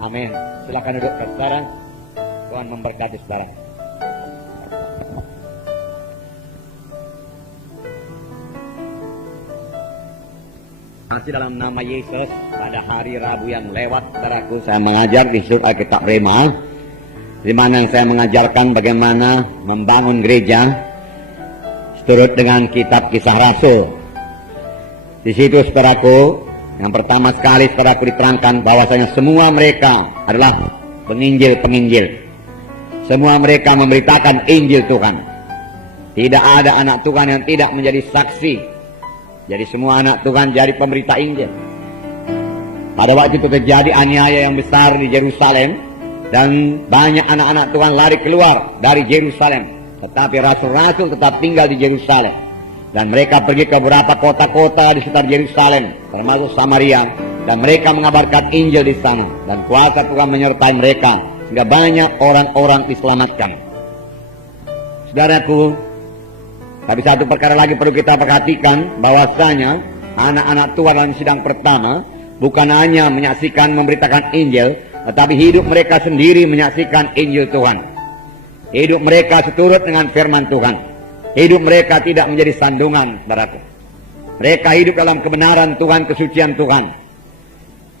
Amin. Silakan duduk saudara. Tuhan memberkati saudara. Masih dalam nama Yesus, pada hari Rabu yang lewat, saudaraku, saya mengajar di Surat Alkitab Rema, di mana saya mengajarkan bagaimana membangun gereja seturut dengan kitab Kisah Rasul. Di situ, saudaraku, yang pertama sekali saudaraku diterangkan bahwasanya semua mereka adalah penginjil-penginjil. Semua mereka memberitakan Injil Tuhan. Tidak ada anak Tuhan yang tidak menjadi saksi. Jadi semua anak Tuhan jadi pemberita Injil. Pada waktu itu terjadi aniaya yang besar di Yerusalem, dan banyak anak-anak Tuhan lari keluar dari Yerusalem. Tetapi rasul-rasul tetap tinggal di Yerusalem. Dan mereka pergi ke beberapa kota-kota di sekitar Yerusalem, termasuk Samaria. Dan mereka mengabarkan Injil di sana. Dan kuasa Tuhan menyertai mereka, sehingga banyak orang-orang diselamatkan. Saudaraku, tapi satu perkara lagi perlu kita perhatikan, bahwasanya anak-anak Tuhan dalam sidang pertama bukan hanya menyaksikan memberitakan Injil, tetapi hidup mereka sendiri menyaksikan Injil Tuhan. Hidup mereka seturut dengan firman Tuhan. Hidup mereka tidak menjadi sandungan, saudaraku. Mereka hidup dalam kebenaran Tuhan, kesucian Tuhan.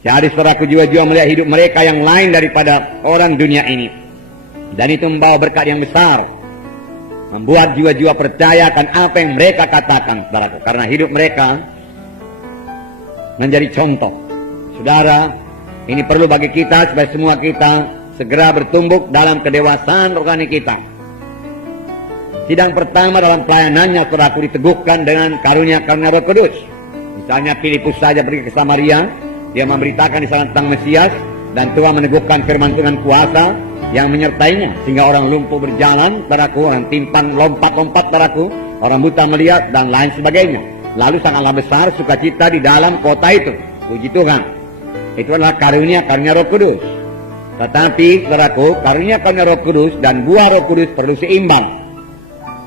Jadi saudaraku, jiwa-jiwa melihat hidup mereka yang lain daripada orang dunia ini. Dan itu membawa berkat yang besar, membuat jiwa-jiwa percaya akan apa yang mereka katakan, saudaraku. Karena hidup mereka menjadi contoh. Saudara, ini perlu bagi kita supaya semua kita segera bertumbuh dalam kedewasaan rohani kita. Sidang pertama dalam pelayanannya, saudaraku, diteguhkan dengan karunia-karunia Roh Kudus. Misalnya Filipus saja pergi ke Samaria, dia memberitakan di sana tentang Mesias, dan Tuhan meneguhkan firman dengan kuasa yang menyertainya, sehingga orang lumpuh berjalan, saudaraku, orang timpang lompat-lompat, saudaraku, orang buta melihat, dan lain sebagainya. Lalu sangatlah besar sukacita di dalam kota itu. Puji Tuhan. Itu adalah karunia-karunia Roh Kudus. Tetapi, saudaraku, karunia-karunia Roh Kudus dan buah Roh Kudus perlu seimbang.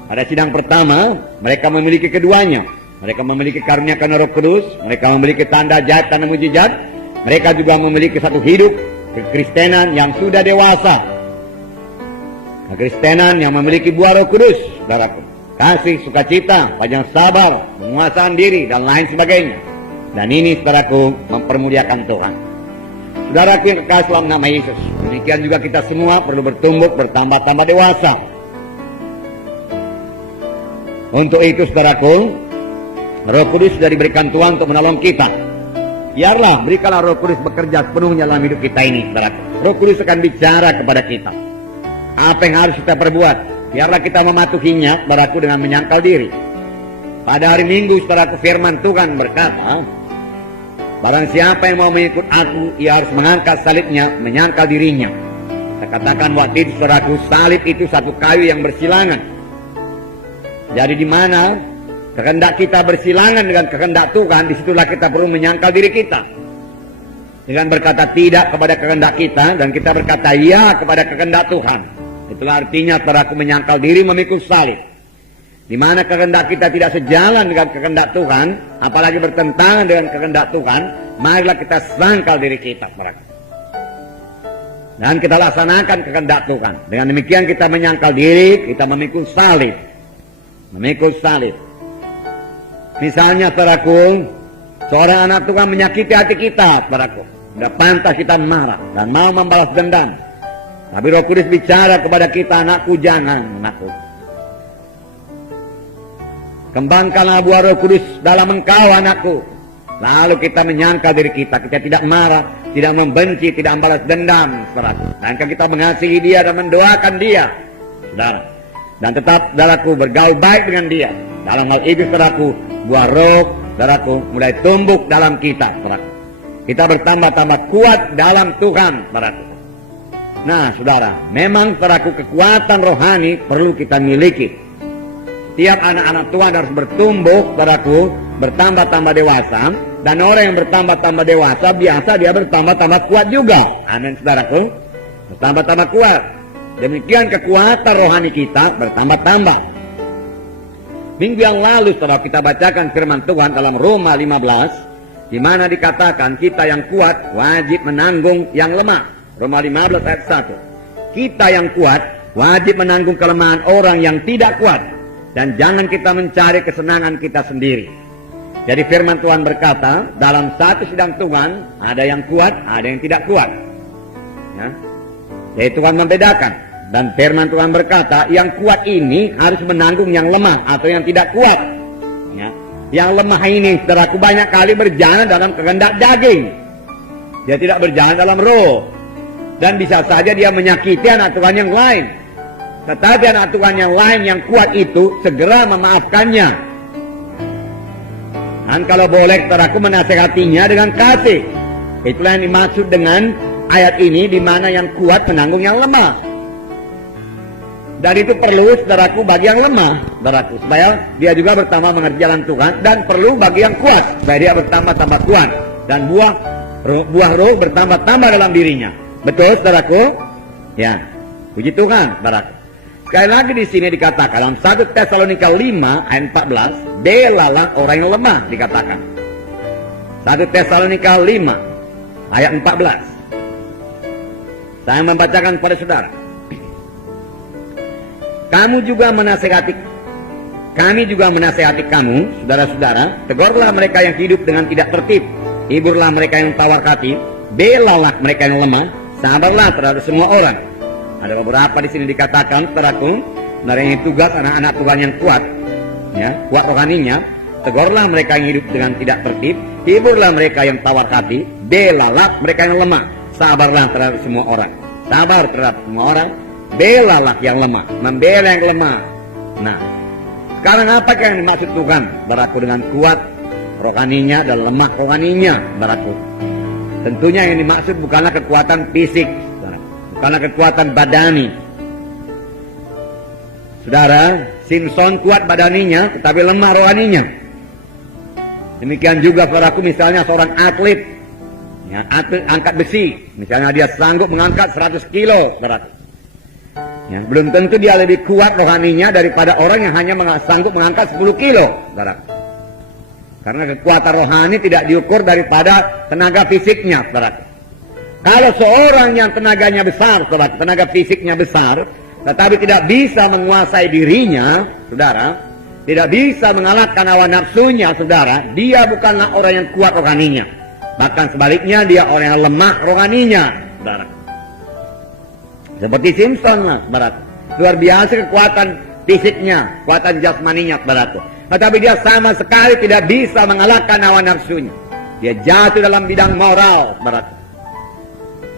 Pada sidang pertama, mereka memiliki keduanya. Mereka memiliki karunia-karunia Roh Kudus, mereka memiliki tanda ajaib, tanda mujizat. Mereka juga memiliki satu hidup kekristenan yang sudah dewasa. Kekristenan yang memiliki buah Roh Kudus, saudaraku. Kasih, sukacita, panjang sabar, penguasaan diri, dan lain sebagainya. Dan ini, saudaraku, mempermuliakan Tuhan. Saudaraku yang kekasih dalam nama Yesus, demikian juga kita semua perlu bertumbuh, bertambah-tambah dewasa. Untuk itu, saudaraku, Roh Kudus sudah diberikan Tuhan untuk menolong kita. Biarlah, berikanlah Roh Kudus bekerja sepenuhnya dalam hidup kita ini, saudaraku. Roh Kudus akan bicara kepada kita. Apa yang harus kita perbuat? Biarlah kita mematuhinya, saudaraku, dengan menyangkal diri. Pada hari Minggu, saudaraku, firman Tuhan berkata, barang siapa yang mau mengikut aku, ia harus mengangkat salibnya, menyangkal dirinya. Saya katakan waktu itu, saudaraku, salib itu satu kayu yang bersilangan. Jadi di mana kehendak kita bersilangan dengan kehendak Tuhan, disitulah kita perlu menyangkal diri kita. Dengan berkata tidak kepada kehendak kita, dan kita berkata ya kepada kehendak Tuhan. Itulah artinya, saudaraku, menyangkal diri memikul salib. Di mana kehendak kita tidak sejalan dengan kehendak Tuhan, apalagi bertentangan dengan kehendak Tuhan, marilah kita sangkal diri kita, saudaraku. Dan kita laksanakan kehendak Tuhan. Dengan demikian kita menyangkal diri, kita memikul salib. Memikul salib. Misalnya, saudaraku, seorang anak Tuhan menyakiti hati kita, saudaraku. Sudah pantas kita marah dan mau membalas dendam. Tapi Roh Kudus bicara kepada kita, anakku, jangan, anakku. Kembangkanlah buah Roh Kudus dalam engkau, anakku. Lalu kita menyangkal diri kita. Kita tidak marah, tidak membenci, tidak membalas dendam, saudaraku. Dan kita mengasihi dia dan mendoakan dia, saudara. Dan tetap, saudaraku, bergaul baik dengan dia. Dalam hal itu, saudaraku, buah roh, saudaraku, mulai tumbuh dalam kita, saudaraku. Kita bertambah-tambah kuat dalam Tuhan, saudaraku. Nah, saudara, memang, saudaraku, kekuatan rohani perlu kita miliki. Tiap anak-anak Tuhan harus bertumbuh, saudaraku, bertambah-tambah dewasa. Dan orang yang bertambah-tambah dewasa, biasa dia bertambah-tambah kuat juga. Amin, saudaraku. Bertambah-tambah kuat. Demikian kekuatan rohani kita bertambah-tambah. Minggu yang lalu, saudara, kita bacakan firman Tuhan dalam Roma 15, di mana dikatakan kita yang kuat wajib menanggung yang lemah. Roma 15 ayat 1. Kita yang kuat wajib menanggung kelemahan orang yang tidak kuat, dan jangan kita mencari kesenangan kita sendiri. Jadi firman Tuhan berkata, dalam satu sidang Tuhan ada yang kuat, ada yang tidak kuat. Ya. Jadi Tuhan membedakan. Dan firman Tuhan berkata, yang kuat ini harus menanggung yang lemah atau yang tidak kuat. Ya. Yang lemah ini, saudaraku, banyak kali berjalan dalam kehendak daging. Dia tidak berjalan dalam roh. Dan bisa saja dia menyakiti anak Tuhan yang lain. Tetapi anak Tuhan yang lain yang kuat itu segera memaafkannya. Dan kalau boleh, saudaraku, menasehatinya dengan kasih. Itulah yang dimaksud dengan ayat ini, di mana yang kuat menanggung yang lemah. Dan itu perlu, saudaraku, bagi yang lemah, saudaraku, supaya dia juga bertambah mengerti jalan Tuhan. Dan perlu bagi yang kuat, supaya dia bertambah-tambah kuat. Dan buah roh bertambah-tambah dalam dirinya. Betul, saudaraku? Ya, puji Tuhan, saudaraku. Sekali lagi di sini dikatakan dalam 1 Tesalonika 5 ayat 14, belalah orang yang lemah, dikatakan. 1 Tesalonika 5 ayat 14. Saya membacakan kepada saudara. Kami juga menasehati kamu, saudara-saudara, tegurlah mereka yang hidup dengan tidak tertib, hiburlah mereka yang tawar hati, belalah mereka yang lemah, sabarlah terhadap semua orang. Ada beberapa di sini dikatakan, saudaraku, melayani tugas anak-anak Tuhan yang kuat, ya, kuat rohaninya. Tegurlah mereka yang hidup dengan tidak tertib, hiburlah mereka yang tawar hati, belalah mereka yang lemah, sabarlah terhadap semua orang. Sabar terhadap semua orang, belalah yang lemah, membela yang lemah. Nah, sekarang apakah yang dimaksud Tuhan, saudaraku, dengan kuat rohaninya dan lemah rohaninya, saudaraku? Tentunya yang dimaksud bukanlah kekuatan fisik, bukanlah kekuatan badani. Saudara, Simpson kuat badaninya tetapi lemah rohaninya. Demikian juga, saudaraku, misalnya seorang atlet, ya, atlet angkat besi, misalnya dia sanggup mengangkat 100 kilo, saudaraku. Ya, belum tentu dia lebih kuat rohaninya daripada orang yang hanya sanggup mengangkat 10 kilo, saudaraku. Karena kekuatan rohani tidak diukur daripada tenaga fisiknya, saudaraku. Kalau seorang yang tenaganya besar, saudara, tenaga fisiknya besar, tetapi tidak bisa menguasai dirinya, saudara, tidak bisa mengalahkan hawa nafsunya, saudara, dia bukanlah orang yang kuat rohaninya. Bahkan sebaliknya, dia orang yang lemah rohaninya, saudara. Seperti Simpson lah, saudara. Luar biasa kekuatan fisiknya, kekuatan jasmaninya, saudara. Tetapi dia sama sekali tidak bisa mengalahkan hawa nafsunya. Dia jatuh dalam bidang moral, saudara.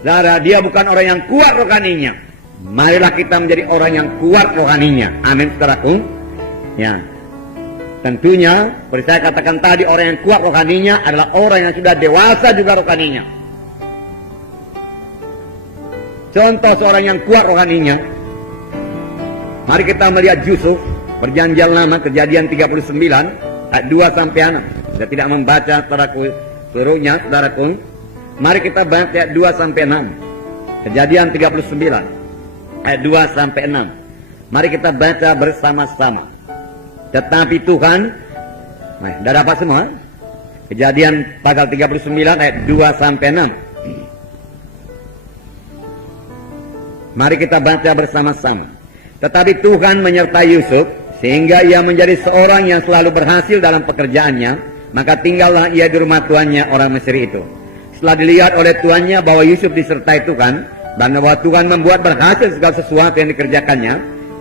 Saudara, dia bukan orang yang kuat rohaninya. Marilah kita menjadi orang yang kuat rohaninya. Amin, saudaraku. Ya, tentunya, seperti saya katakan tadi, orang yang kuat rohaninya adalah orang yang sudah dewasa juga rohaninya. Contoh seorang yang kuat rohaninya, mari kita melihat Yusuf, Perjanjian Lama, Kejadian 39 ayat 2 sampai 6. Saya tidak membaca, saudaraku, seluruhnya, saudaraku. Mari kita baca ayat 2 sampai 6. Kejadian 39 ayat 2 sampai 6. Mari kita baca bersama-sama. Tetapi Tuhan, sudah dapat semua? Kejadian pasal 39 ayat 2 sampai 6. Mari kita baca bersama-sama. Tetapi Tuhan menyertai Yusuf sehingga ia menjadi seorang yang selalu berhasil dalam pekerjaannya. Maka tinggallah ia di rumah tuannya orang Mesir itu. Setelah dilihat oleh tuannya bahwa Yusuf disertai Tuhan dan bahwa Tuhan membuat berhasil segala sesuatu yang dikerjakannya,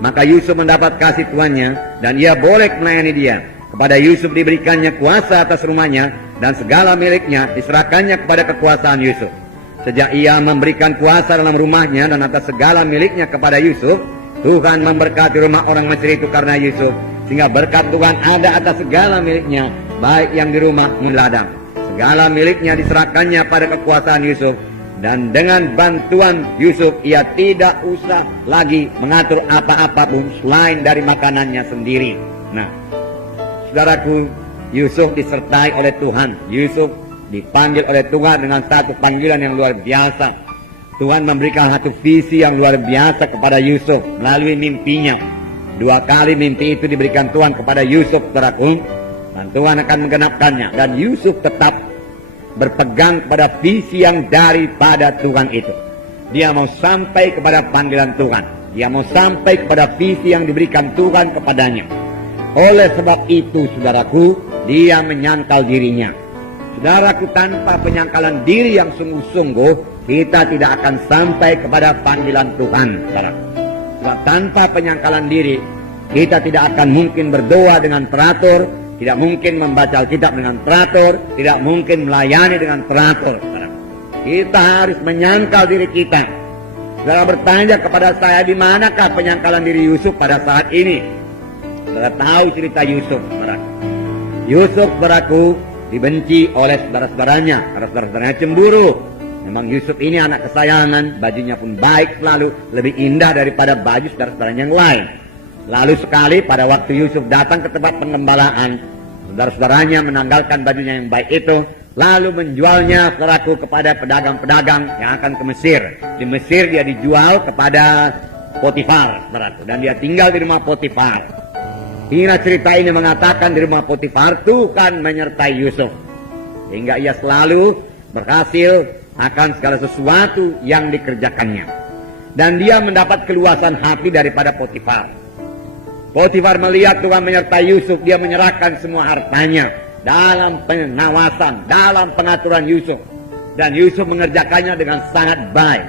maka Yusuf mendapat kasih tuannya dan ia boleh melayani dia. Kepada Yusuf diberikannya kuasa atas rumahnya dan segala miliknya diserahkannya kepada kekuasaan Yusuf. Sejak ia memberikan kuasa dalam rumahnya dan atas segala miliknya kepada Yusuf, Tuhan memberkati rumah orang Mesir itu karena Yusuf, sehingga berkat Tuhan ada atas segala miliknya, baik yang di rumah maupun di ladang. Segala miliknya diserahkannya pada kekuasaan Yusuf, dan dengan bantuan Yusuf ia tidak usah lagi mengatur apa-apa pun selain dari makanannya sendiri. Nah, saudaraku, Yusuf disertai oleh Tuhan. Yusuf dipanggil oleh Tuhan dengan satu panggilan yang luar biasa. Tuhan memberikan satu visi yang luar biasa kepada Yusuf melalui mimpinya. 2 kali mimpi itu diberikan Tuhan kepada Yusuf, saudaraku, dan Tuhan akan menggenapkannya. Dan Yusuf tetap berpegang pada visi yang daripada Tuhan itu. Dia mau sampai kepada panggilan Tuhan. Dia mau sampai kepada visi yang diberikan Tuhan kepadanya. Oleh sebab itu, saudaraku, dia menyangkal dirinya. Saudaraku, tanpa penyangkalan diri yang sungguh-sungguh, kita tidak akan sampai kepada panggilan Tuhan, saudaraku. Sebab tanpa penyangkalan diri, kita tidak akan mungkin berdoa dengan teratur, tidak mungkin membaca Alkitab dengan teratur, tidak mungkin melayani dengan teratur, saudaraku. Kita harus menyangkal diri kita. Saudara bertanya kepada saya, di manakah penyangkalan diri Yusuf pada saat ini? Saudara tahu cerita Yusuf, saudaraku. Yusuf, saudaraku, dibenci oleh saudara-saudaranya karena saudara-saudaranya cemburu. Memang Yusuf ini anak kesayangan, bajunya pun baik selalu, lebih indah daripada baju saudara-saudaranya yang lain. Lalu sekali pada waktu Yusuf datang ke tempat pengembalaan, saudara-saudaranya menanggalkan bajunya yang baik itu, lalu menjualnya, saudaraku, kepada pedagang-pedagang yang akan ke Mesir. Di Mesir dia dijual kepada Potifar, saudaraku, dan dia tinggal di rumah Potifar. Hingga cerita ini mengatakan di rumah Potifar Tuhan menyertai Yusuf, hingga ia selalu berhasil akan segala sesuatu yang dikerjakannya. Dan dia mendapat keluasan hati daripada Potifar. Potifar melihat Tuhan menyertai Yusuf, dia menyerahkan semua hartanya dalam pengawasan, dalam pengaturan Yusuf. Dan Yusuf mengerjakannya dengan sangat baik.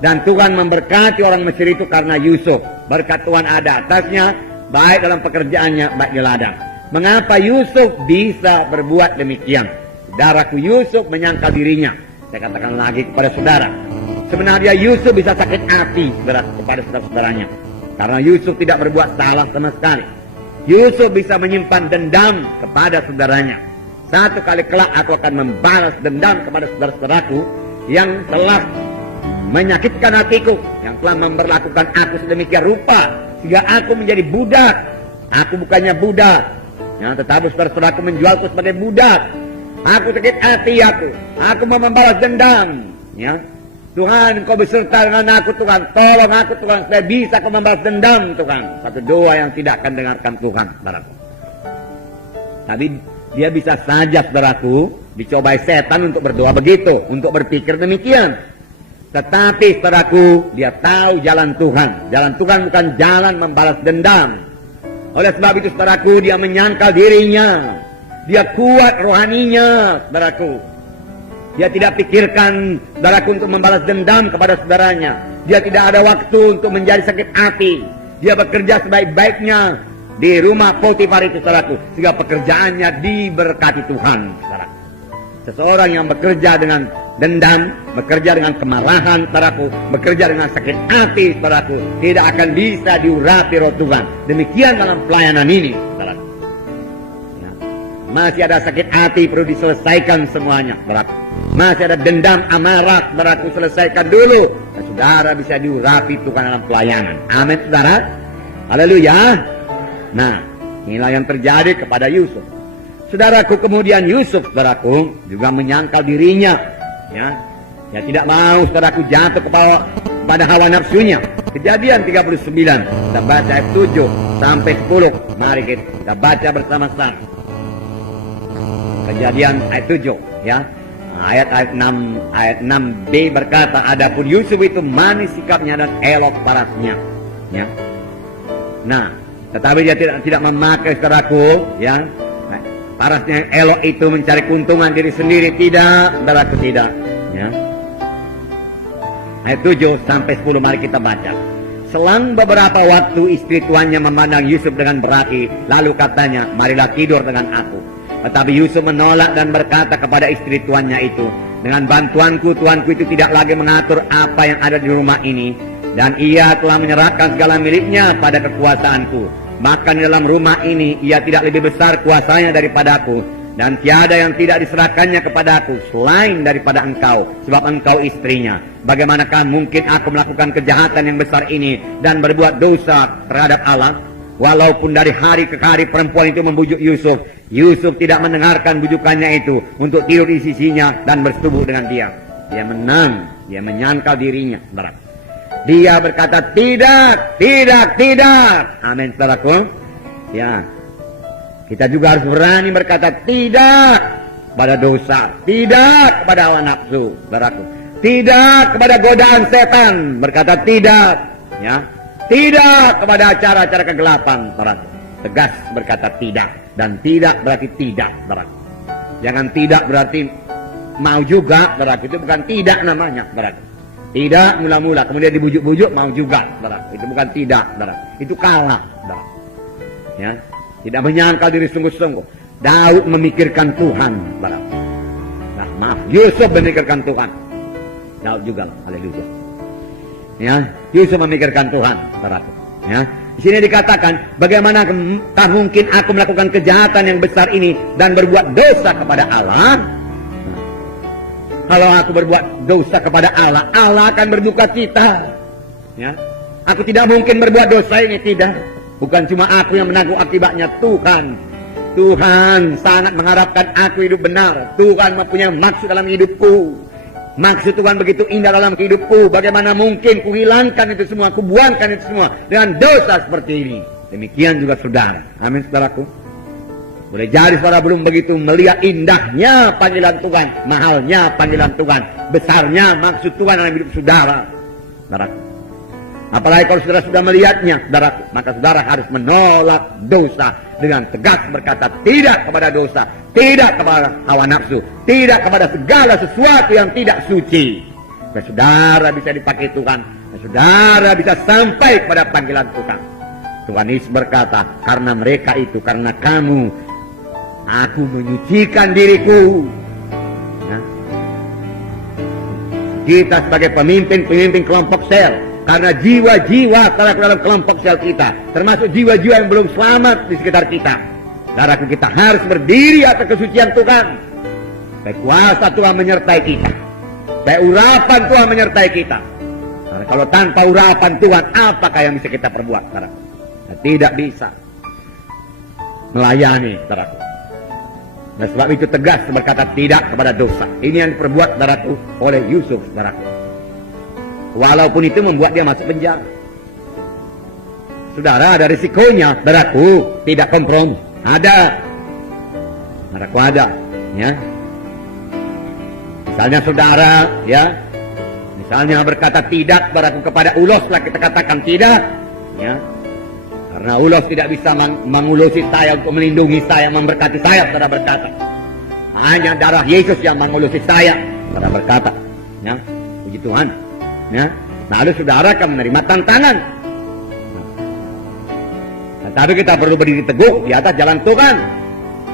Dan Tuhan memberkati orang Mesir itu karena Yusuf. Berkat Tuhan ada atasnya, baik dalam pekerjaannya, baik di ladang. Mengapa Yusuf bisa berbuat demikian? Saudaraku, Yusuf menyangkal dirinya. Saya katakan lagi kepada saudara, sebenarnya Yusuf bisa sakit hati kepada saudara-saudaranya, karena Yusuf tidak berbuat salah sama sekali. Yusuf bisa menyimpan dendam kepada saudaranya. Satu kali kelak aku akan membalas dendam kepada saudara-saudaraku yang telah menyakitkan hatiku, yang telah memperlakukan aku sedemikian rupa sehingga aku menjadi budak. Aku bukannya budak, ya, tetapi saudara-saudaraku menjualku sebagai budak. Aku sakit hati aku mau membalas dendam, ya. Tuhan, Kau beserta dengan aku, Tuhan. Tolong aku, Tuhan, supaya bisa Kau membalas dendam, Tuhan. Satu doa yang tidak akan dengarkan Tuhan, saudaraku. Tapi dia bisa saja, saudaraku, dicobai setan untuk berdoa begitu, untuk berpikir demikian. Tetapi, saudaraku, dia tahu jalan Tuhan. Jalan Tuhan bukan jalan membalas dendam. Oleh sebab itu, saudaraku, dia menyangkal dirinya. Dia kuat rohaninya, saudaraku. Dia tidak pikirkan, saudaraku, untuk membalas dendam kepada saudaranya. Dia tidak ada waktu untuk menjadi sakit hati. Dia bekerja sebaik-baiknya di rumah Potifar itu, saudaraku, sehingga pekerjaannya diberkati Tuhan, saudaraku. Seseorang yang bekerja dengan dendam, bekerja dengan kemarahan, saudaraku, bekerja dengan sakit hati, saudaraku, tidak akan bisa diurapi roh Tuhan. Demikian dalam pelayanan ini, saudaraku. Masih ada sakit hati perlu diselesaikan semuanya, saudaraku. Masih ada dendam, amarah, saudaraku, selesaikan dulu. Dan saudara bisa diurapi Tuhan dalam pelayanan. Amin, saudara. Haleluya. Nah, inilah yang terjadi kepada Yusuf. Saudaraku, kemudian Yusuf, saudaraku, juga menyangkal dirinya. Ya tidak mau, saudaraku, jatuh kepada hawa nafsunya. Kejadian 39, kita baca ayat 7 sampai 10. Mari kita baca bersama-sama. Kejadian ayat 7, ya. Ayat 6b berkata, adapun Yusuf itu manis sikapnya dan elok parasnya, ya. Nah, tetapi dia tidak memakai, saudaraku, ya. Parasnya yang elok itu mencari keuntungan diri sendiri, tidak, saudaraku, tidak, ya. Ayat 7 sampai 10 mari kita baca. Selang beberapa waktu istri tuannya memandang Yusuf dengan berahi, lalu katanya, marilah tidur dengan aku. Tetapi Yusuf menolak dan berkata kepada istri tuannya itu, dengan bantuanku, tuanku itu tidak lagi mengatur apa yang ada di rumah ini, dan ia telah menyerahkan segala miliknya pada kekuasaanku. Bahkan di dalam rumah ini ia tidak lebih besar kuasanya daripadaku, dan tiada yang tidak diserahkannya kepadaku selain daripada engkau, sebab engkau istrinya. Bagaimanakah mungkin aku melakukan kejahatan yang besar ini dan berbuat dosa terhadap Allah? Walaupun dari hari ke hari perempuan itu membujuk Yusuf, Yusuf tidak mendengarkan bujukannya itu untuk tidur di sisinya dan bersetubuh dengan dia. Dia menang, dia menyangkal dirinya, saudara. Dia berkata tidak, tidak, tidak. Amin, saudaraku. Ya, kita juga harus berani berkata tidak pada dosa, tidak pada hawa nafsu, saudaraku. Tidak kepada godaan setan, berkata tidak. Ya, tidak kepada acara-acara kegelapan, saudaraku. Tegas berkata tidak, dan tidak berarti tidak, saudaraku. Jangan tidak berarti mau juga, saudaraku. Itu bukan tidak namanya, saudaraku. Tidak mula-mula, kemudian dibujuk-bujuk mau juga, saudaraku. Itu bukan tidak, saudaraku. Itu kalah, saudaraku. Ya, tidak menyangkal diri sungguh-sungguh. Daud memikirkan Tuhan, saudaraku. Nah, maaf, Yusuf memikirkan Tuhan. Daud juga, haleluya. Ya, Yusuf memikirkan Tuhan, saudaraku. Ya, di sini dikatakan, bagaimanakah mungkin aku melakukan kejahatan yang besar ini dan berbuat dosa kepada Allah? Nah, kalau aku berbuat dosa kepada Allah, Allah akan berduka cita. Ya, aku tidak mungkin berbuat dosa ini, tidak. Bukan cuma aku yang menanggung akibatnya, Tuhan. Tuhan sangat mengharapkan aku hidup benar. Tuhan mempunyai maksud dalam hidupku. Maksud Tuhan begitu indah dalam hidupku. Bagaimana mungkin kuhilangkan itu semua, kubuangkan itu semua dengan dosa seperti ini. Demikian juga saudara. Amin, saudaraku. Boleh jadi saudara belum begitu melihat indahnya panggilan Tuhan, mahalnya panggilan Tuhan, besarnya maksud Tuhan dalam hidup saudara, saudaraku. Apalagi kalau saudara sudah melihatnya, saudaraku, maka saudara harus menolak dosa dengan tegas berkata tidak kepada dosa, tidak kepada hawa nafsu, tidak kepada segala sesuatu yang tidak suci. Dan saudara bisa dipakai Tuhan, dan saudara bisa sampai kepada panggilan Tuhan. Tuhan Yesus berkata, karena mereka itu, karena kamu, aku menyucikan diriku. Nah, kita sebagai pemimpin kelompok sel, karena jiwa-jiwa dalam kelompok sel kita, termasuk jiwa-jiwa yang belum selamat di sekitar kita, saudaraku, kita harus berdiri atas kesucian Tuhan. Supaya kuasa Tuhan menyertai kita, supaya urapan Tuhan menyertai kita. Karena kalau tanpa urapan Tuhan, apakah yang bisa kita perbuat, saudaraku? Kita tidak bisa melayani, saudaraku. Dan sebab itu tegas berkata tidak kepada dosa. Ini yang diperbuat, saudaraku, oleh Yusuf, saudaraku. Walaupun itu membuat dia masuk penjara. Saudara, ada risikonya, saudaraku, tidak kompromi. Ada. Saudaraku, ada. Ya. Misalnya saudara, ya. Misalnya berkata tidak, saudaraku, kepada ulos lah kita katakan tidak. Ya. Karena ulos tidak bisa mengulusi saya untuk melindungi saya, memberkati saya, saudara berkata. Hanya darah Yesus yang mengulusi saya, saudara berkata. Ya. Puji Tuhan. Ya, lalu saudara akan menerima tantangan. Nah, tapi kita perlu berdiri teguh di atas jalan Tuhan.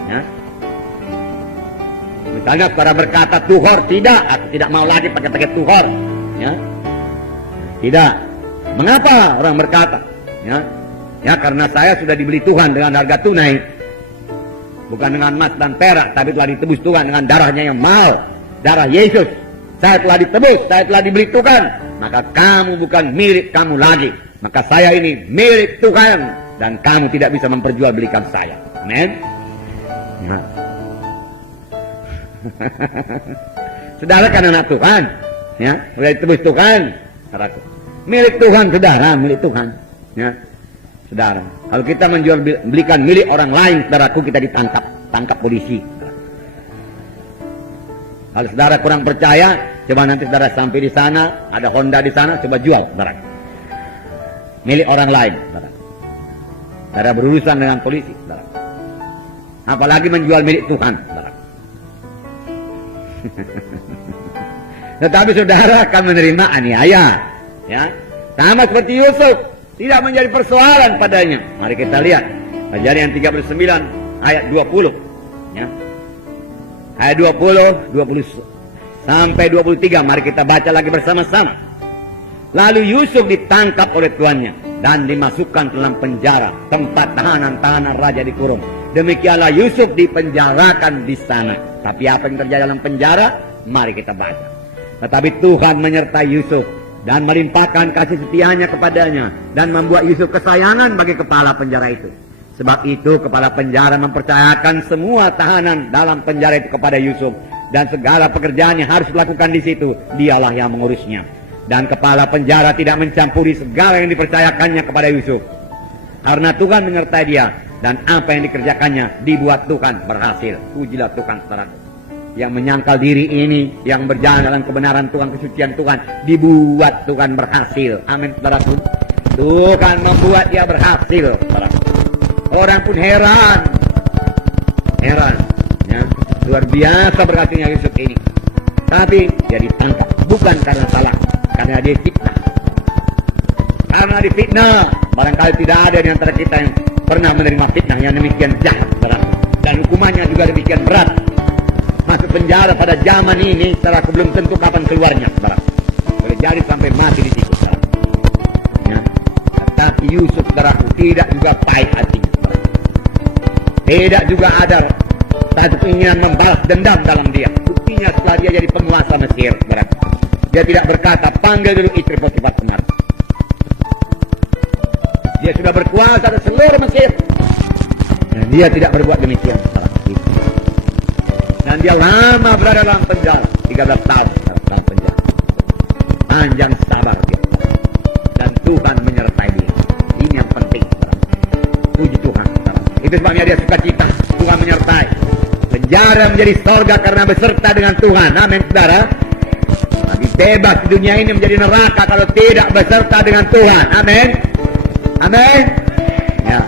Ya. Misalnya saudara berkata tuhor, tidak, aku tidak mau lagi pakai tuhor. Ya. Tidak. Mengapa orang berkata? Ya. Ya, karena saya sudah dibeli Tuhan dengan harga tunai. Bukan dengan emas dan perak, tapi telah ditebus Tuhan dengan darahnya yang mahal, darah Yesus. Saya telah ditebus, saya telah dibeli Tuhan. Maka kamu bukan milik kamu lagi. Maka saya ini milik Tuhan. Dan kamu tidak bisa memperjualbelikan saya. Amin. Nah. Saudara kan anak Tuhan. Ya, sudah ditebus Tuhan. Saudaraku. Milik Tuhan, saudara, milik Tuhan. Ya. Saudara, kalau kita menjual belikan milik orang lain, saudaraku, kita ditangkap, tangkap polisi. Kalau saudara kurang percaya, coba nanti saudara sampai di sana, ada Honda di sana, coba jual, saudara. Milik orang lain, saudara. Saudara berurusan dengan polisi, saudara. Apalagi menjual milik Tuhan, saudara. Tetapi saudara akan menerima aniaya, ya. Sama seperti Yusuf, tidak menjadi persoalan padanya. Mari kita lihat Kejadian 39 ayat 20, ya. Ayat 20 sampai 23, mari kita baca lagi bersama-sama. Lalu Yusuf ditangkap oleh tuannya dan dimasukkan ke dalam penjara, tempat tahanan raja dikurung. Demikianlah Yusuf dipenjarakan di sana. Tapi apa yang terjadi dalam penjara? Mari kita baca. Tetapi Tuhan menyertai Yusuf dan melimpahkan kasih setianya kepadanya dan membuat Yusuf kesayangan bagi kepala penjara itu. Sebab itu kepala penjara mempercayakan semua tahanan dalam penjara itu kepada Yusuf, dan segala pekerjaan yang harus dilakukan di situ dialah yang mengurusnya. Dan kepala penjara tidak mencampuri segala yang dipercayakannya kepada Yusuf, karena Tuhan menyertai dia, dan apa yang dikerjakannya dibuat Tuhan berhasil. Pujilah Tuhan, saudaraku. yang menyangkal diri ini, yang berjalan dalam kebenaran Tuhan, kesucian Tuhan, dibuat Tuhan berhasil. Amin, saudaraku. Tuhan membuat dia berhasil, saudaraku. Orang pun heran, ya. Luar biasa berhasilnya Yusuf ini. Tapi dia ditangkap, bukan karena salah, karena dia fitnah. Karena difitnah, barangkali tidak ada di antara kita yang pernah menerima fitnah yang demikian jahat, saudaraku. Dan hukumannya juga demikian berat. Masuk penjara pada zaman ini, saudaraku, belum tentu kapan keluarnya, saudaraku. Boleh jadi sampai mati di situ, saudaraku. Ya. Tetapi Yusuf, saudaraku, tidak juga pahit hatinya, saudaraku. Tidak juga ada satu keinginan membalas dendam dalam dia. Buktinya setelah dia jadi penguasa Mesir, saudaraku, dia tidak berkata, panggil dulu istri Potifar benar. Dia sudah berkuasa di seluruh Mesir. Dan dia tidak berbuat demikian, saudaraku. Dan dia lama berada dalam penjara, 13 tahun dalam penjara. Panjang sabar dia. Dan Tuhan menyertai dia. Ini yang penting, saudara. Puji Tuhan, saudara. Itu sebabnya dia suka cita, Tuhan menyertai. Penjara menjadi surga karena beserta dengan Tuhan. Amin, saudara. Tapi bebas di dunia ini menjadi neraka kalau tidak beserta dengan Tuhan. Amin. Amin. Ya.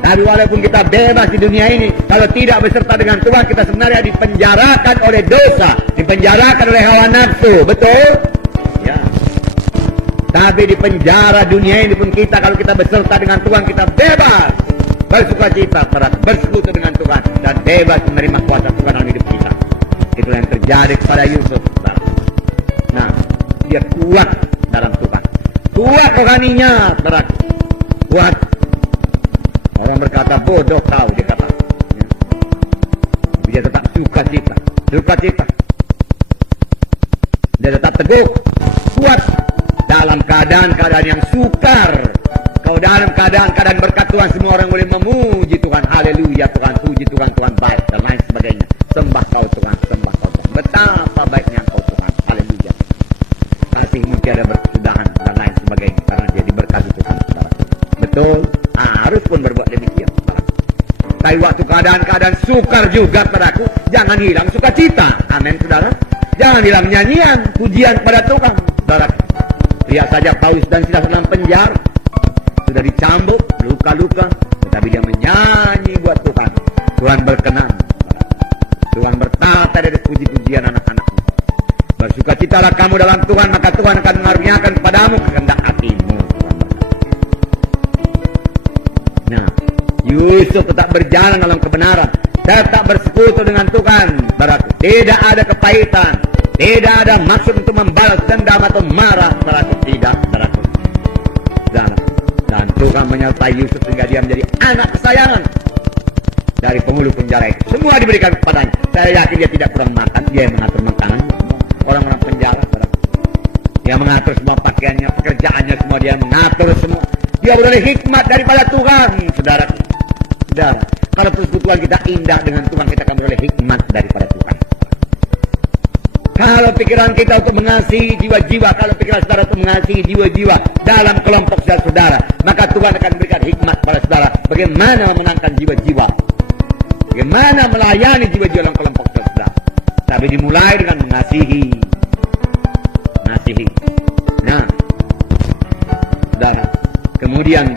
Tapi walaupun kita bebas di dunia ini, kalau tidak beserta dengan Tuhan, kita sebenarnya dipenjarakan oleh dosa, dipenjarakan oleh hawa nafsu, betul? Ya. Tapi di penjara dunia ini pun kita, kalau kita beserta dengan Tuhan, kita bebas bersukacita, bersekutu dengan Tuhan, dan bebas menerima kuasa Tuhan dalam hidup kita. Itulah yang terjadi kepada Yusuf. Nah, dia kuat dalam Tuhan, kuat rohaninya, kuat. Orang berkata bodoh kau, dia kata. Ya. Dia tetap sukacita. Dia tetap teguh, kuat dalam keadaan-keadaan yang sukar. Kalau dalam keadaan-keadaan berkat Tuhan, semua orang boleh memuji Tuhan. Haleluya Tuhan, puji Tuhan, Tuhan baik, dan lain sebagainya. Sembah kau Tuhan, sembah kau Tuhan. Betapa baiknya kau Tuhan. Haleluya. Kasihmu tiada berkesudahan, dan lain sebagainya. Karena dia diberkati Tuhan, saudara. Betul. Harus pun berbuat demikian, saudaraku. Tapi waktu keadaan-keadaan sukar juga, saudaraku, jangan hilang sukacita. Amin, saudara. Jangan hilang nyanyian, pujian kepada Tuhan, saudaraku. Lihat saja Paulus dan Silas dalam penjara, sudah dicambuk, luka-luka, tetapi dia menyanyi buat Tuhan. Tuhan berkenan, saudaraku. Tuhan bertata dari puji-pujian anak-anakmu. Bersukacitalah kamu dalam Tuhan, maka Tuhan akan mengaruniakan kepadamu kehendak hatimu. Nah, Yusuf tetap berjalan dalam kebenaran, tetap bersekutu dengan Tuhan. Berarti tidak ada kepahitan, tidak ada maksud untuk membalas dendam atau marah. Berarti tidak, berarti. Dan Tuhan menyertai Yusuf sehingga dia menjadi anak kesayangan dari penghulu penjara itu. Semua diberikan kepadanya. Saya yakin dia tidak kurang makan, dia yang mengatur makanan. Orang-orang penjara, berarti. Dia mengatur semua pakaiannya, pekerjaannya, semua dia mengatur semua. Dia beroleh hikmat daripada Tuhan, saudara. Saudara, kalau persekutuan kita indah dengan Tuhan, kita akan beroleh hikmat daripada Tuhan. Kalau pikiran kita untuk mengasihi jiwa-jiwa, kalau pikiran saudara untuk mengasihi jiwa-jiwa dalam kelompok saudara, maka Tuhan akan berikan hikmat pada saudara. Bagaimana memenangkan jiwa-jiwa, bagaimana melayani jiwa-jiwa dalam kelompok saudara. Tapi dimulai dengan mengasihi. Nah, saudara. Kemudian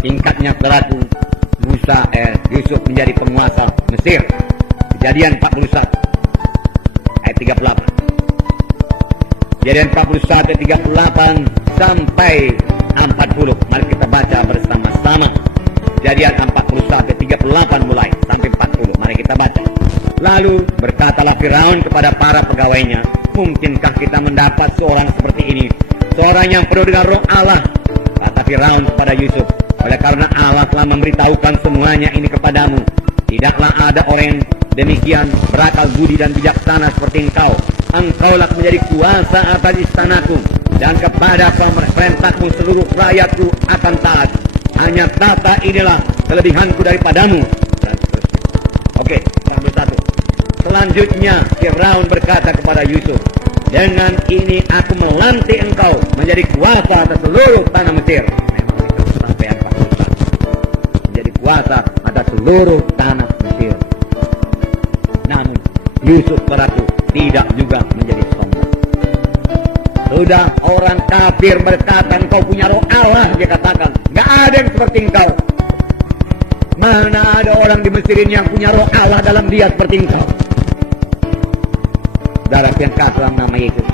tingkatnya, saudaraku, Yusuf menjadi penguasa Mesir. Kejadian 41 ayat 38. Kejadian 41 ayat 38 sampai 40. Mari kita baca bersama-sama. Kejadian 41 ayat 38 mulai sampai 40. Mari kita baca. Lalu berkatalah Firaun kepada para pegawainya, mungkinkah kita mendapat seorang seperti ini, seorang yang penuh dengan roh Allah? Kata Firaun kepada Yusuf, oleh karena Allah telah memberitahukan semuanya ini kepadamu, tidaklah ada orang yang demikian berakal budi dan bijaksana seperti engkau. Engkaulah menjadi kuasa atas istanaku, dan kepada perintahmu seluruh rakyatku akan taat. Hanya tata inilah kelebihanku daripadamu. Dan seterusnya. Oke, yang bersatu. Selanjutnya Firaun berkata kepada Yusuf, dengan ini aku melantik engkau menjadi kuasa atas seluruh tanah Mesir. Sampai 41. Menjadi kuasa atas seluruh tanah Mesir. Nah, Yusuf saudaraku tidak juga menjadi sombong. Sudah orang kafir berkata engkau punya roh Allah, dia katakan gak ada yang seperti engkau. Mana ada orang di Mesir ini yang punya roh Allah dalam dia seperti engkau. Saudara yang kasih dalam nama Yesus,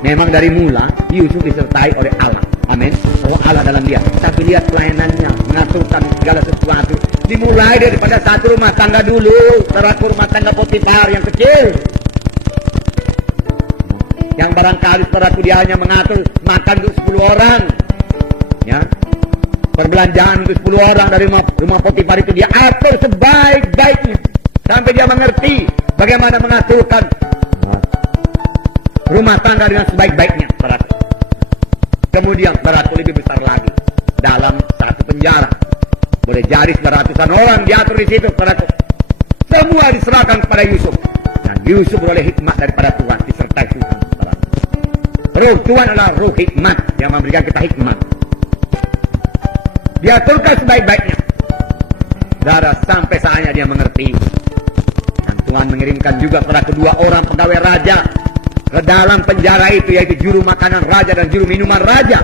memang dari mula Yusuf disertai oleh Allah. Amin. Roh Allah dalam dia. Tapi lihat pelayanannya, mengaturkan segala sesuatu. Dimulai daripada satu rumah tangga dulu, terakhir rumah tangga Potifar yang kecil. Yang barangkali saudaraku dia hanya mengatur makan untuk 10 orang. Ya. Perbelanjaan untuk 10 orang dari rumah Potifar itu dia atur sebaik-baiknya. Sampai dia mengerti bagaimana mengaturkan rumah tangga dengan sebaik-baiknya, saudaraku. Kemudian saudaraku lebih besar lagi, dalam satu penjara. Boleh jadi ratusan orang diatur di situ, saudaraku. Semua diserahkan kepada Yusuf. Dan Yusuf beroleh hikmat daripada Tuhan, disertai Tuhan, saudaraku. Roh Tuhan adalah roh hikmat yang memberikan kita hikmat. Diaturkan sebaik-baiknya. Saudara, sampai saatnya dia mengerti. Dan Tuhan mengirimkan juga pada kedua orang pegawai raja ke dalam penjara itu, yaitu juru makanan raja dan juru minuman raja,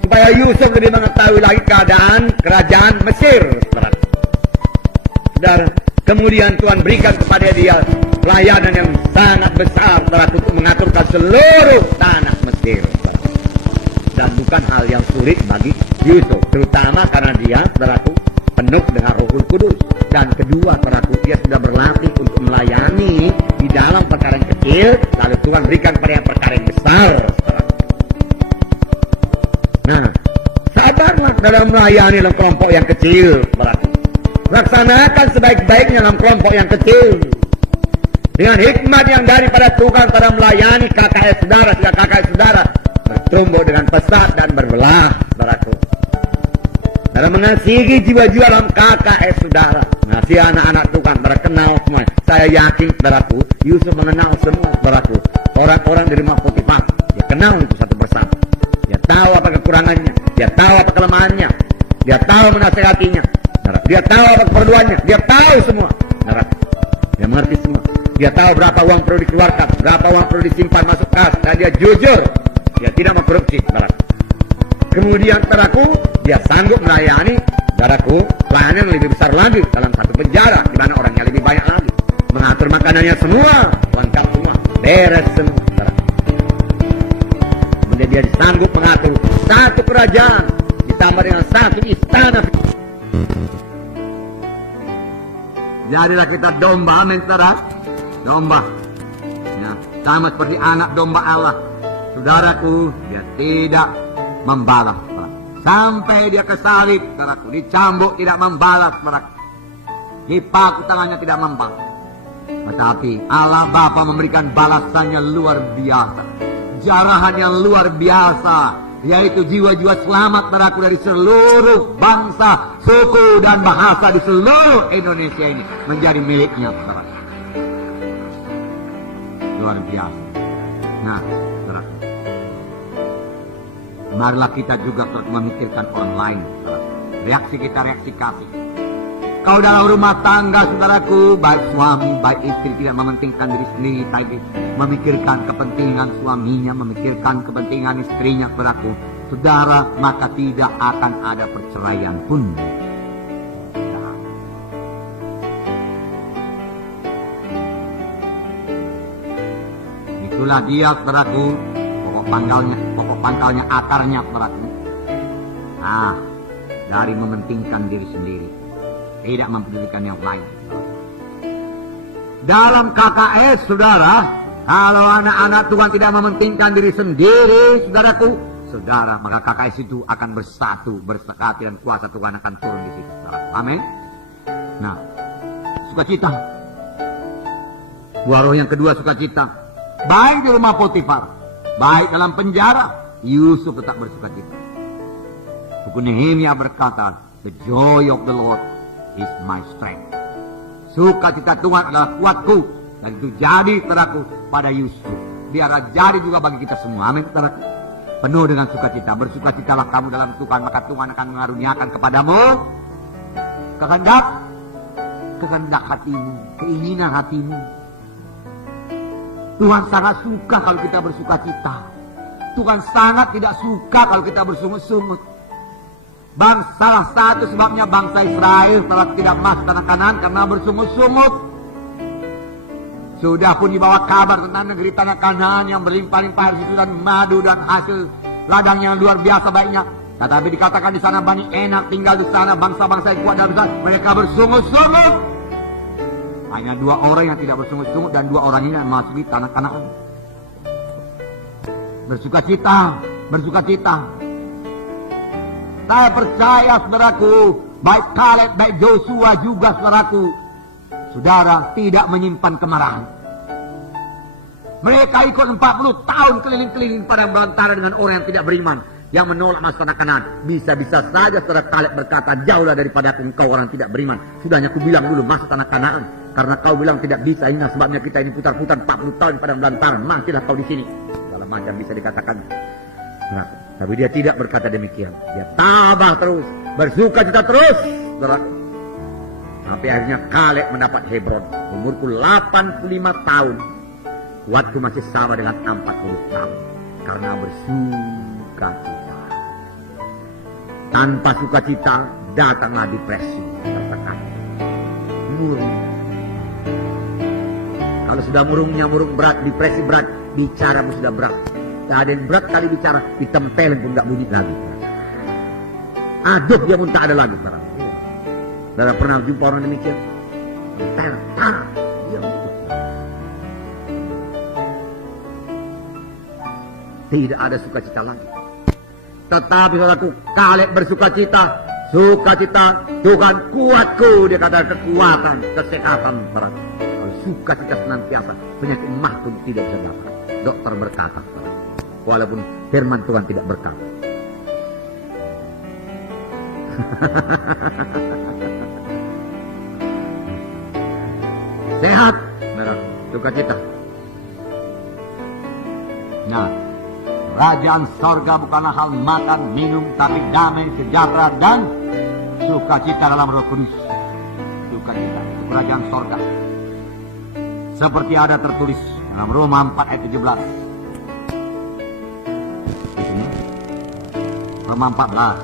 supaya Yusuf lebih mengetahui lagi keadaan kerajaan Mesir. Dan kemudian Tuhan berikan kepada dia pelayanan yang sangat besar untuk mengaturkan seluruh tanah Mesir. Dan bukan hal yang sulit bagi Yusuf, terutama karena dia penuh dengan Roh Kudus. Dan kedua, dia sudah berlatih untuk melayani di dalam perkara yang kecil, lalu Tuhan berikan pada yang perkara yang besar. Nah, sabarlah dalam melayani dalam kelompok yang kecil. Laksanakan sebaik-baiknya dalam kelompok yang kecil. Dengan hikmat yang daripada Tuhan pada melayani KKS saudara, sehingga KKS saudara bertumbuh dengan pesat dan berbelah, saudaraku. Dalam mengasihi jiwa-jiwa dalam KKS saudara, mengasihi anak-anak Tuhan, berkenal semua. Saya yakin, saudaraku, Yusuf mengenal semua, saudaraku. Orang-orang dari rumah Potifar, dia kenal itu satu persatu. Dia tahu apa kekurangannya, dia tahu apa kelemahannya, dia tahu menasihatinya, dia tahu apa keperluannya, dia tahu semua, saudaraku. Dia mengerti semua. Dia tahu berapa uang perlu dikeluarkan, berapa uang perlu disimpan masuk kas, dan dia jujur, dia tidak mengkorupsi, saudaraku. Kemudian, saudaraku, dia sanggup melayani, saudaraku, pelayanan yang lebih besar lagi dalam satu penjara, di mana orangnya lebih banyak lagi. Mengatur makanannya semua, lengkap semua, beres semua, saudaraku. Kemudian dia sanggup mengatur satu kerajaan, ditambah dengan satu istana. Jadilah kita domba, amin, saudara. Domba. Ya, sama seperti anak domba Allah. Saudaraku, dia tidak membalas. Sampai dia ke salib, saudaraku, dicambuk tidak membalas, saudaraku. Dipaku tangannya tidak membalas. Tetapi Allah Bapa memberikan balasannya luar biasa. Jarahannya luar biasa, yaitu jiwa-jiwa selamat, saudaraku, dari seluruh bangsa, suku dan bahasa di seluruh Indonesia ini menjadi miliknya, saudaraku. Luar biasa. Nah, saudaraku, marilah kita juga memikirkan orang lain, saudaraku. Reaksi kita reaksi kasih. Kau dalam rumah tangga, saudaraku, baik suami, baik istri, tidak mementingkan diri sendiri, tapi memikirkan kepentingan suaminya, memikirkan kepentingan istrinya, saudaraku. Saudara, maka tidak akan ada perceraian pun. Itulah dia, saudaraku, pokok pangkalnya, akarnya, saudaraku. Nah, dari mementingkan diri sendiri, tidak mempedulikan yang lain. Dalam KKS, saudara, kalau anak-anak Tuhan tidak mementingkan diri sendiri, saudaraku, saudara, maka KKS itu akan bersatu, bersekati, dan kuasa Tuhan akan turun di situ, saudaraku. Amin. Nah, sukacita. Buah roh yang kedua, sukacita. Baik di rumah Potifar, baik dalam penjara, Yusuf tetap bersukacita. Buku Nehemia berkata, "The joy of the Lord is my strength." Sukacita Tuhan adalah kuatku. Dan itu jadi, saudaraku, pada Yusuf. Biarlah jadi juga bagi kita semua. Amin, saudaraku. Penuh dengan sukacita. Bersukacitalah kamu dalam Tuhan, maka Tuhan akan mengaruniakan kepadamu kehendak hatimu, keinginan hatimu. Tuhan sangat suka kalau kita bersuka cita. Tuhan sangat tidak suka kalau kita bersungut-sungut. Salah satu sebabnya bangsa Israel telah tidak masuk tanah Kanaan karena bersungut-sungut. Sudah pun dibawa kabar tentang negeri tanah Kanaan yang berlimpah-limpah susu dan madu dan hasil ladang yang luar biasa baiknya. Tetapi dikatakan di sana Bani Enak tinggal di sana, bangsa-bangsa yang kuat dan besar, mereka bersungut-sungut. Hanya 2 orang yang tidak bersungut-sungut dan 2 orang ini yang masuk di tanah Kanaan. Bersukacita, bersukacita. Saya percaya saudaraku, baik Kaleb, baik Joshua juga saudaraku, saudara tidak menyimpan kemarahan. Mereka ikut 40 tahun keliling-keliling pada belantara dengan orang yang tidak beriman, yang menolak masuk tanah Kanaan. Bisa-bisa saja saudara Kaleb berkata, jauhlah daripada engkau orang tidak beriman. Sudahnya aku bilang dulu masuk tanah Kanaan, karena kau bilang tidak bisa. Inilah sebabnya kita ini putar-putar 40 tahun pada belantara. Matilah kau di sini. Segala macam bisa dikatakan. Nah, tapi dia tidak berkata demikian. Dia tabah terus, bersuka cita terus, saudara. Sampai akhirnya Kaleb mendapat Hebron. Umurku 85 tahun. Waktu masih sama dengan 40 tahun. Karena bersuka cita. Tanpa sukacita datanglah depresi, tertekan, murung. Kalau sudah murungnya murung berat, depresi berat, bicara pun sudah berat. Tak ada yang berat kali bicara, ditempelin pun tak bunyi lagi. Aduk dia pun tak ada lagi. Saudara pernah jumpa orang demikian? Tempel, dia tidak ada sukacita lagi. Tetapi saudaraku, Kaleb bersukacita, sukacita Tuhan kuatku, dia kata kekuatan, kesehatan. Kalau sukacita senantiasa, penyakit mah pun tidak bisa dapat. Dokter berkata, walaupun firman Tuhan tidak berkata. Sehat, sukacita. Nah, kerajaan sorga bukanlah hal makan, minum, tapi damai, sejahtera, dan sukacita dalam Roh Kudus. Sukacita, itu kerajaan sorga. Seperti ada tertulis dalam Roma 4 ayat 17. Di sini, Roma 14.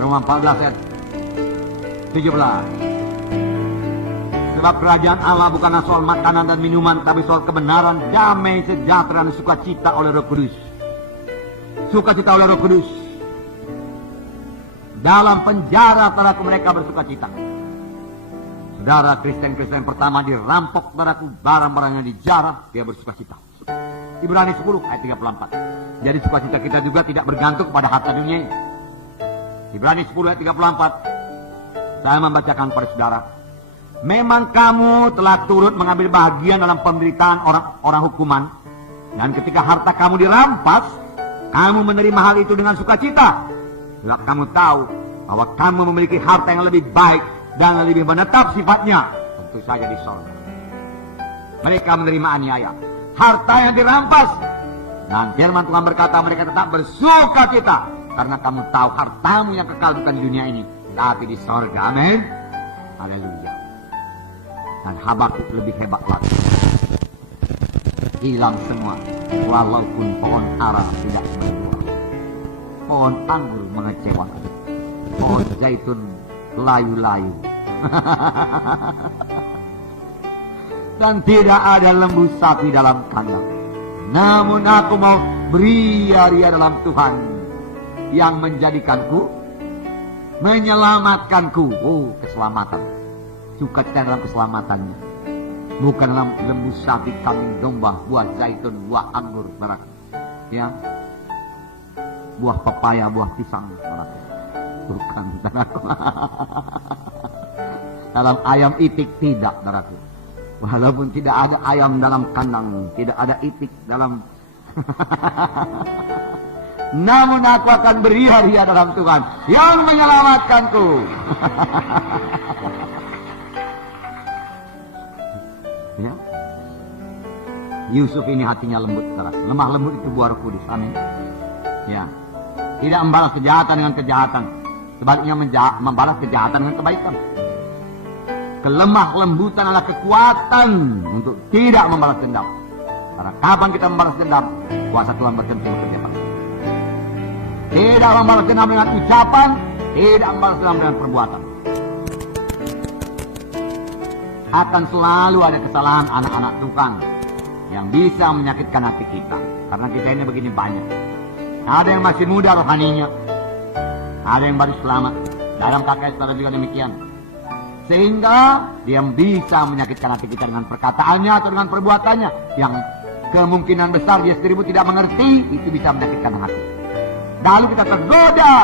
Roma 14 ayat 17. Sebab kerajaan Allah bukanlah soal makanan dan minuman, tapi soal kebenaran, damai, sejahtera, dan sukacita oleh Roh Kudus. Sukacita oleh Roh Kudus. Dalam penjara saudaraku mereka bersukacita. Saudara Kristen-Kristen pertama dirampok saudaraku, barang-barangnya dijarah, dia bersukacita. Ibrani 10 ayat 34. Jadi sukacita kita juga tidak bergantung pada harta dunia ini. Ibrani 10 ayat 34. Saya membacakan pada saudara. Memang kamu telah turut mengambil bagian dalam penderitaan orang hukuman. Dan ketika harta kamu dirampas, kamu menerima hal itu dengan sukacita. Sebab kamu tahu bahwa kamu memiliki harta yang lebih baik dan lebih menetap sifatnya. Tentu saja di sorga. Mereka menerima aniaya. Harta yang dirampas. Dan firman Tuhan berkata mereka tetap bersukacita. Karena kamu tahu hartamu yang kekal bukan di dunia ini, tapi di sorga. Amin. Haleluya. Dan Habakuk lebih hebat lagi. Hilang semua, walaupun pohon ara tidak berbuah. Pohon anggur mengecewakan. Pohon zaitun layu-layu. Dan tidak ada lembu sapi dalam kandang. Namun aku mau beria-ria dalam Tuhan yang menjadikanku, menyelamatkanku. Oh, keselamatan. Sukacita dalam keselamatannya. Bukan dalam lembu sapi, kambing domba, buah zaitun, buah anggur, barak. Ya. Buah pepaya, buah pisang, barak. Bukan, saudaraku. Dalam ayam itik tidak, saudaraku. Walaupun tidak ada ayam dalam kandang, tidak ada itik dalam. Namun aku akan beria-ria dalam Tuhan yang menyelamatkanku. Ya. Yusuf ini hatinya lembut, saudara. Lemah lembut itu buah Roh Kudus. Amin. Ya. Tidak membalas kejahatan dengan kejahatan. Sebaliknya membalas kejahatan dengan kebaikan. Kelemah lembutan adalah kekuatan untuk tidak membalas dendam. Karena kapan kita membalas dendam, kuasa Tuhan berhenti bekerja bakti. Tidak membalas dendam dengan ucapan, tidak membalas dendam dengan perbuatan. Akan selalu ada kesalahan anak-anak Tuhan yang bisa menyakitkan hati kita. Karena kita ini begini banyak. Ada yang masih muda rohaninya, ada yang baru selamat. Dalam kakek saudara juga demikian. Sehingga dia bisa menyakitkan hati kita dengan perkataannya atau dengan perbuatannya. Yang kemungkinan besar dia sendiri pun tidak mengerti, itu bisa menyakitkan hati. Lalu kita tergoda,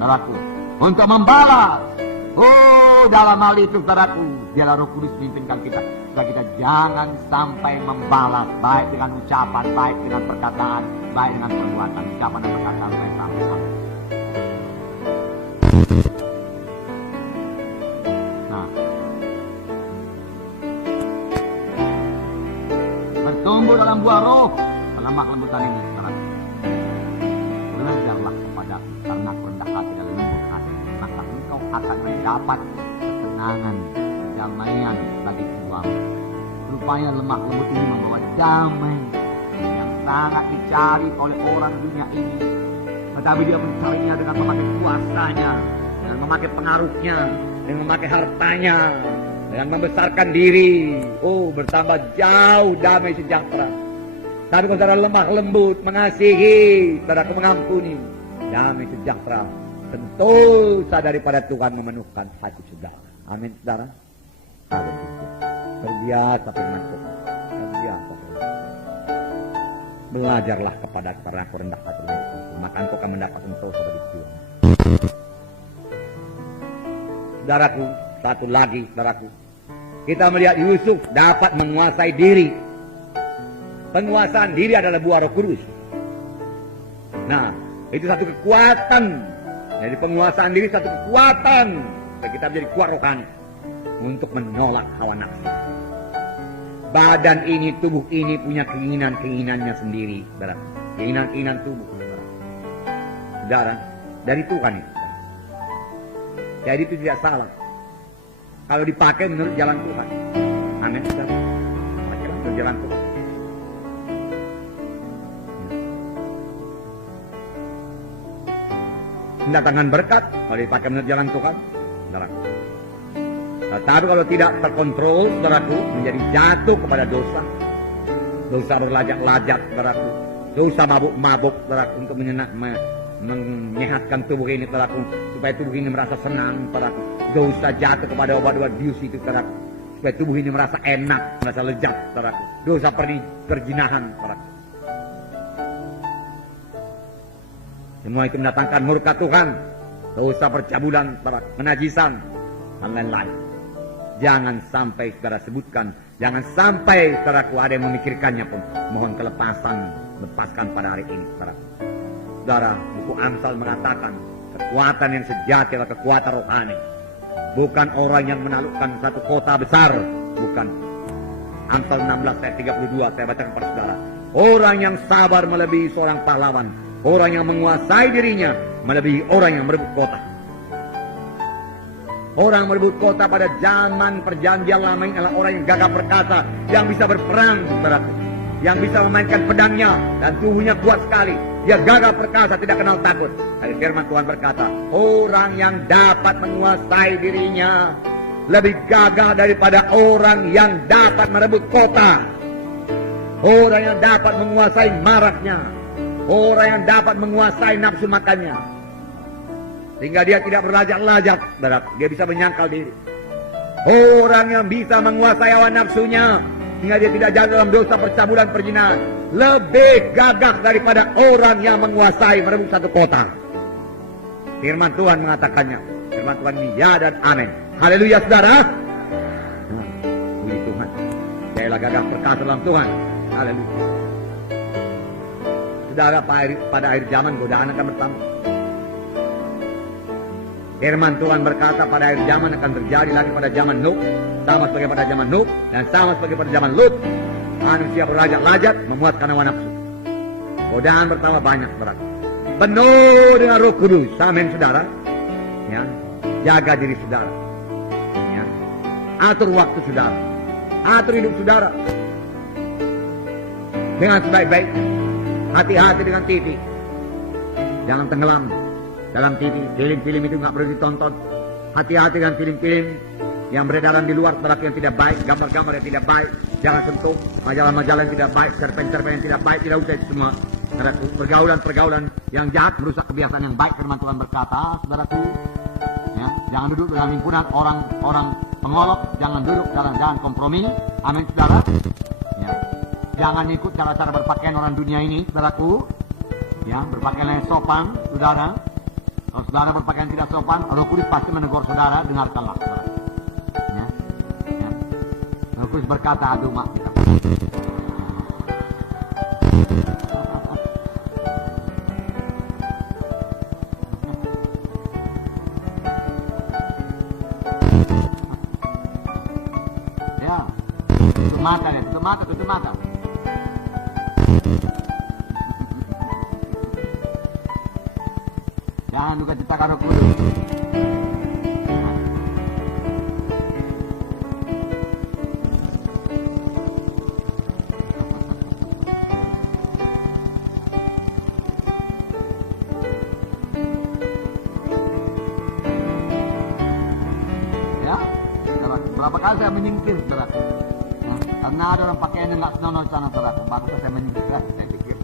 saudaraku, untuk membalas. Oh, dalam hal itu, saudaraku, dialah Roh Kudus memimpinkan kita. Supaya kita jangan sampai membalas, baik dengan ucapan, baik dengan perkataan, baik dengan perbuatan. Ucapan dan perkataan baik sama-sama. Nah, bertumbuh dalam buah roh, lemah lembutan ini, saudaraku. Belajarlah kepada karena rendah hati dan lembut hati, maka engkau akan mendapat ketenangan, kedamaian bagi jiwamu. Rupanya lemah lembut ini membawa damai yang sangat dicari oleh orang dunia ini. Tetapi dia mencarinya dengan memakai kuasanya, dengan memakai pengaruhnya, dengan memakai hartanya, dengan membesarkan diri. Oh, bertambah jauh damai sejahtera. Tapi kalau saudara lemah lembut, mengasihi, saudara mengampuni, damai sejahtera sentosa daripada Tuhan memenuhkan hati saudara. Amin, saudara. Haleluya. Terbiasa firman Tuhan. Terbiasa firman Tuhan. Belajarlah kepada para rendah hati, maka engkau akan mendapat sentosa bagi Tuhan. Saudaraku, satu lagi, saudaraku. Kita melihat Yusuf dapat menguasai diri. Penguasaan diri adalah buah Roh Kudus. Nah, itu satu kekuatan. Jadi penguasaan diri satu kekuatan. Supaya kita menjadi kuat rohani. Untuk menolak hawa nafsu. Badan ini, tubuh ini punya keinginan-keinginannya sendiri. Keinginan-keinginan tubuh. Saudara, dari Tuhan itu. Jadi itu tidak salah. Kalau dipakai menurut jalan Tuhan. Amin. Pakai menurut jalan Tuhan. Mendatangkan berkat kalau dipakai menurut jalan Tuhan, saudaraku. Tetapi kalau tidak terkontrol, saudaraku, menjadi jatuh kepada dosa. Dosa berlajak-lajak, saudaraku. Dosa mabuk-mabuk, saudaraku, untuk menyehatkan tubuh ini, saudaraku. Supaya tubuh ini merasa senang, saudaraku. Dosa jatuh kepada obat-obat bius itu, saudaraku. Supaya tubuh ini merasa enak, merasa lezat, saudaraku. Dosa perjinahan, saudaraku. Semua itu mendatangkan murka Tuhan. Dosa percabulan, penajisan, dan lain-lain. Jangan sampai saudara sebutkan. Jangan sampai saudaraku ada yang memikirkannya pun. Mohon kelepasan. Lepaskan pada hari ini, saudaraku. Saudara, buku Amsal mengatakan kekuatan yang sejati adalah kekuatan rohani. Bukan orang yang menaklukkan satu kota besar. Bukan. Amsal 16 ayat 32 saya bacakan kepada saudara. Orang yang sabar melebihi seorang pahlawan. Orang yang menguasai dirinya melebihi orang yang merebut kota. Orang merebut kota pada zaman perjanjian lama ini adalah orang yang gagah perkasa, yang bisa berperang, saudaraku, yang bisa memainkan pedangnya dan tubuhnya kuat sekali. Dia gagah perkasa, tidak kenal takut. Dari firman Tuhan berkata, orang yang dapat menguasai dirinya lebih gagah daripada orang yang dapat merebut kota. Orang yang dapat menguasai marahnya, orang yang dapat menguasai nafsu makannya, sehingga dia tidak berlajak-lajak, dia bisa menyangkal diri. Orang yang bisa menguasai hawa nafsunya, sehingga dia tidak jatuh dalam dosa percabulan perzinahan, lebih gagah daripada orang yang menguasai merebut satu kota. Firman Tuhan mengatakannya. Firman Tuhan ini ya dan amin. Haleluya, saudara. Puji Tuhan. Jadilah gagah perkasa dalam Tuhan. Haleluya. Saudara, pada akhir zaman godaan akan bertambah. Firman Tuhan berkata pada akhir zaman akan terjadi lagi pada zaman Nuh, sama seperti pada zaman Nuh dan sama seperti pada zaman Lut. Manusia berlajak-lajak memuaskan hawa nafsu. Godaan bertambah banyak, saudara. Penuh dengan Roh Kudus. Amin, saudara. Ya, jaga diri saudara. Ya. Atur waktu saudara. Atur hidup saudara. Dengan sebaik-baik. Hati-hati dengan TV. Jangan tenggelam dalam TV. Film-film itu nggak perlu ditonton. Hati-hati dengan film-film yang beredaran di luar, saudara, yang tidak baik, gambar-gambar yang tidak baik. Jangan sentuh majalah-majalah yang tidak baik, cerpen-cerpen yang tidak baik, tidak usah itu semua. Saudaraku, pergaulan-pergaulan yang jahat merusak kebiasaan yang baik. Firman Tuhan berkata, saudaraku, ya, jangan duduk dalam himpunan orang-orang pengolok, jangan duduk jangan kompromi. Amin, saudara. Ya. Jangan ikut cara-cara berpakaian orang dunia ini, saudaraku. Ya, berpakaian yang sopan, saudara. Kalau saudara berpakaian tidak sopan, Roh Kudus pasti menegur saudara, dengarkanlah, saudara. Ya. Ya. Roh Kudus berkata, aduh mak kita. Ya, tutup mata ya, tutup mata. Jangan juga ciptakan Roh Kudus. Ya, berapa kali saya menyingkir, saudara. Karena ada orang pakaian yang nggak senonoh di sana, saudara. Baru saya menyingkir, saya pikir.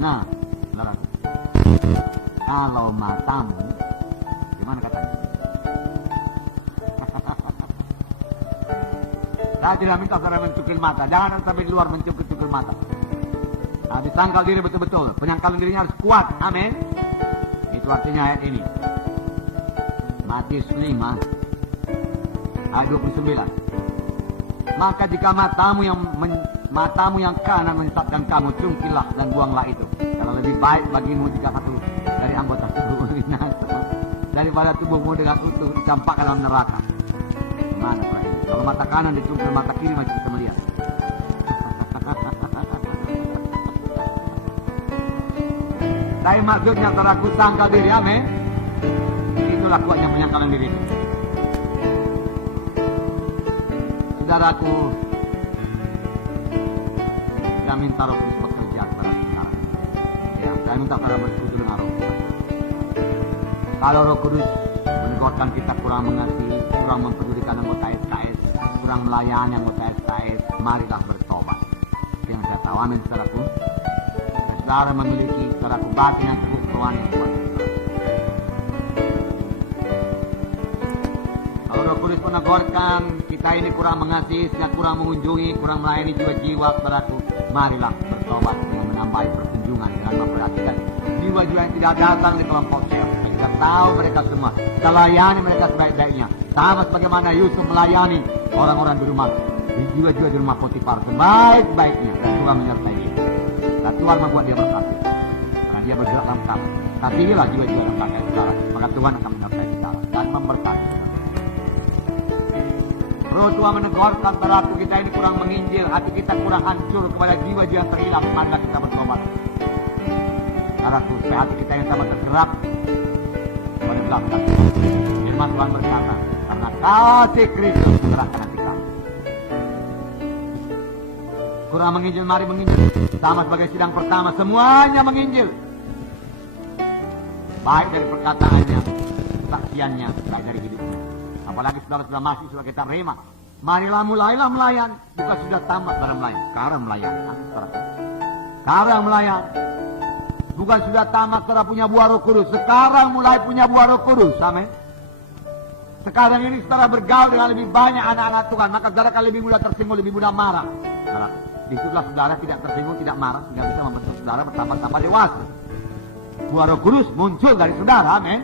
Nah, saudara, kalau matamu, gimana katanya? Saya tidak minta saudara mencukil mata, jangan sampai di luar mencukil mata. Nah, disangkal diri betul-betul, penyangkalan dirinya harus kuat, amin. Itu artinya ayat ini. Matius 5 ayat 29. Maka jika matamu yang kanan menyesatkan kamu, cungkilah dan buanglah itu. Kalau lebih baik bagimu jika satu dari anggota tubuhmu binasa daripada tubuhmu dengan utuh dicampakkan dalam neraka. Mana Pak ini? Kalau mata kanan dicungkil, mata kiri masih bisa melihat. Tapi maksudnya saudaraku sangkal diri, amin. Itulah kuatnya penyangkalan diri. Saudaraku, saya minta Roh Kudus bekerja kepada saudara. Ya, saya minta saudara bersekutu dengan Roh Kudus. Kalau Roh Kudus menegurkan kita kurang mengasihi, kurang mempedulikan anggota SKS, kurang melayani anggota SKS, marilah bertobat. Yang saya tahu, amin saudaraku. Saudara memiliki saudaraku batin yang cukup, rohani yang kuat. Kalau Roh Kudus menegurkan kita ini kurang mengasihi, kurang mengunjungi, kurang melayani jiwa-jiwa, saudaraku, marilah bertobat dengan menambahi perkunjungan dengan memperhatikan jiwa-jiwa yang tidak datang di kelompok sel. Kita tahu mereka semua, kita layani mereka sebaik-baiknya. Sama sebagaimana Yusuf melayani orang-orang di rumah, jiwa-jiwa di rumah Potifar sebaik-baiknya, dan Tuhan menyertai dia. Dan Tuhan membuat dia berkati, karena dia bergerak dalam kasih. Kasihilah jiwa-jiwa yang pakai saudara, maka Tuhan akan menyertai saudara dan memberkati. Roh Tuhan menegurkan saudaraku, kita ini kurang menginjil, hati kita kurang hancur kepada jiwa-jiwa yang terhilang, maka kita bertobat. Saudaraku, supaya hati kita yang sama tergerak pada belakang. Firman Tuhan berkata, karena kasih Kristus menggerakkan hati kami. Kurang menginjil, mari menginjil. Sama sebagai sidang pertama, semuanya menginjil. Baik dari perkataannya, kesaksiannya, baik dari hidupnya. Apalagi saudara-saudara masih sudah kita terima. Marilah mulailah melayan. Bukan sudah tamat dalam melayan. Sekarang melayan. Sekarang melayan. Bukan sudah tamat saudara punya buah Roh Kudus. Sekarang mulai punya buah Roh Kudus. Amin. Sekarang ini saudara bergaul dengan lebih banyak anak-anak Tuhan. Maka saudara akan lebih mudah tersinggung, lebih mudah marah. Saudara, disitulah saudara tidak tersinggung, tidak marah. Tidak bisa membentuk saudara bertambah-tambah dewasa. Buah Roh Kudus muncul dari saudara. Amin.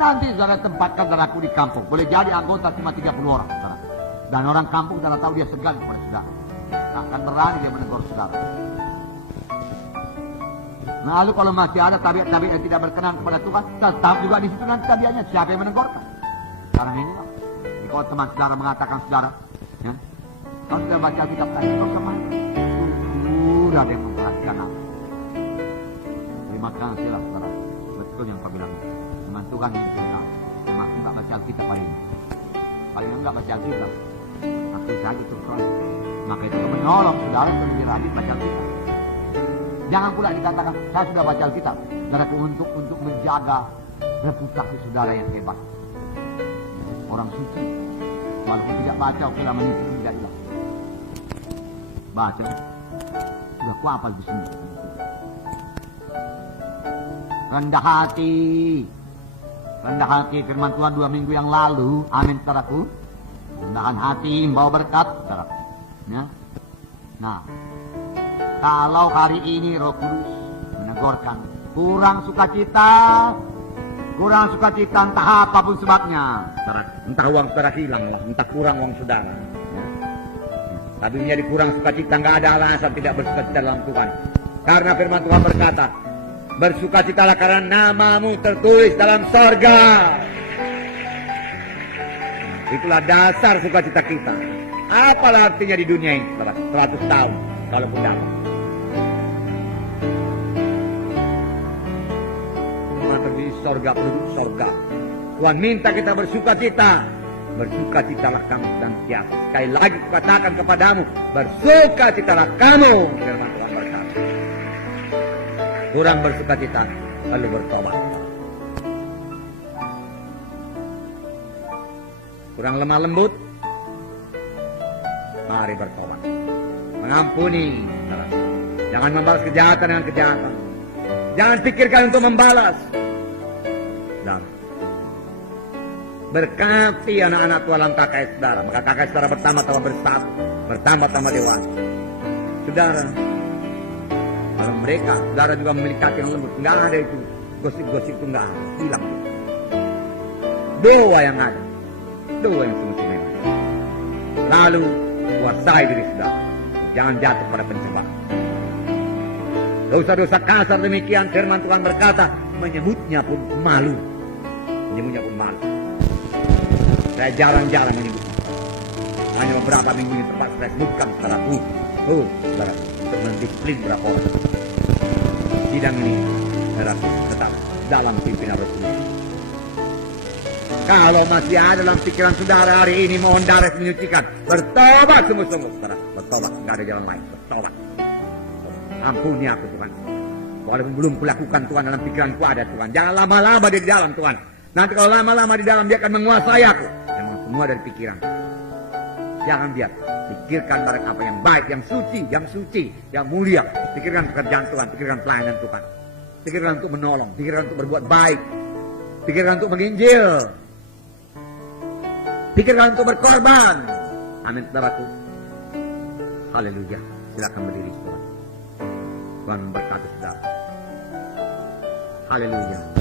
Nanti saudara tempatkan saudaraku di kampung. Boleh jadi anggota cuma 30 orang. Saudara. Dan orang kampung saudara tahu dia segan kepada saudara. Tak akan berani dia menegur saudara. Nah, lalu kalau masih ada tabiat-tabiat yang tidak berkenan kepada Tuhan, tetap juga di situ nanti tabiatnya. Siapa yang menegurkan? Sekarang ini lah. Jadi kalau teman saudara mengatakan saudara, ya, kalau sudah baca kitab tadi, kau sama sudah ada yang memperhatikan aku. Terima kasih lah saudara. Betul yang kau bilang. Teman Tuhan. Tuhan yang kita. Aku nggak baca Alkitab paling enggak baca Alkitab. Aku saja terus. Maka itu menolong saudara lebih rajin baca Alkitab. Jangan pula dikatakan saya sudah baca Alkitab, saudaraku, untuk menjaga reputasi saudara yang hebat. Orang suci, walaupun tidak baca, okelah menipu tidak hilang. Baca, sudah kuapal di sini. Rendah hati firman Tuhan 2 minggu yang lalu, amin saudaraku. Rendahan hati membawa berkat, saudaraku. Ya. Nah, kalau hari ini Roh Kudus menegurkan kurang sukacita entah apapun sebabnya, Entah uang saudara hilang lah, entah kurang uang saudara. Ya. Tapi menjadi kurang sukacita, nggak ada alasan tidak bersukacita dalam Tuhan. Karena firman Tuhan berkata, bersukacitalah karena namamu tertulis dalam sorga. Itulah dasar sukacita kita. Apalah artinya di dunia ini, 100 tahun, kalaupun dapat. Di sorga, penduduk sorga. Tuhan minta kita bersukacita. Bersukacitalah kamu senantiasa. Sekali lagi katakan kepadamu, bersukacitalah kamu. Firman Tuhan berkata. Kurang bersukacita, lalu bertobat. Kurang lemah lembut, mari bertobat. Mengampuni. Jangan membalas kejahatan dengan kejahatan. Jangan pikirkan untuk membalas. Dan berkati anak-anak Tuhan dalam kakak saudara. Maka kakak saudara bertambah-tambah bersatu, bertambah-tambah dewasa. Saudara, kalau mereka, saudara juga memiliki hati yang lembut, nggak ada itu gosip-gosip itu, nggak ada, hilang. Doa yang ada, doa yang sungguh-sungguh. Lalu kuasai diri saudara, jangan jatuh pada pencobaan. Dosa-dosa kasar demikian, firman Tuhan berkata, menyebutnya pun malu. Menyebutnya pun malu. Saya jarang-jarang menyebutnya. Hanya beberapa minggu ini tempat saya sebutkan saudaraku. Saudara, untuk mendisiplin berapa orang. Sidang ini, saudara, tetap dalam pimpinan Rasul. Kalau masih ada dalam pikiran saudara hari ini, mohon darah menyucikan. Bertobat sungguh-sungguh, saudara. Bertobat, nggak ada jalan lain. Bertobat. Ampuni aku Tuhan. Walaupun belum kulakukan Tuhan, dalam pikiranku ada Tuhan. Jangan lama-lama di dalam Tuhan. Nanti kalau lama-lama di dalam, dia akan menguasai aku. Memang semua dari pikiran. Jangan biar. Pikirkan barang apa yang baik, yang suci, yang mulia. Pikirkan pekerjaan Tuhan, pikirkan pelayanan Tuhan. Pikirkan untuk menolong, pikirkan untuk berbuat baik. Pikirkan untuk menginjil. Pikirkan untuk berkorban. Amin, saudaraku. Haleluya. Silakan berdiri, Tuhan. Tuhan memberkati saudara. Haleluya.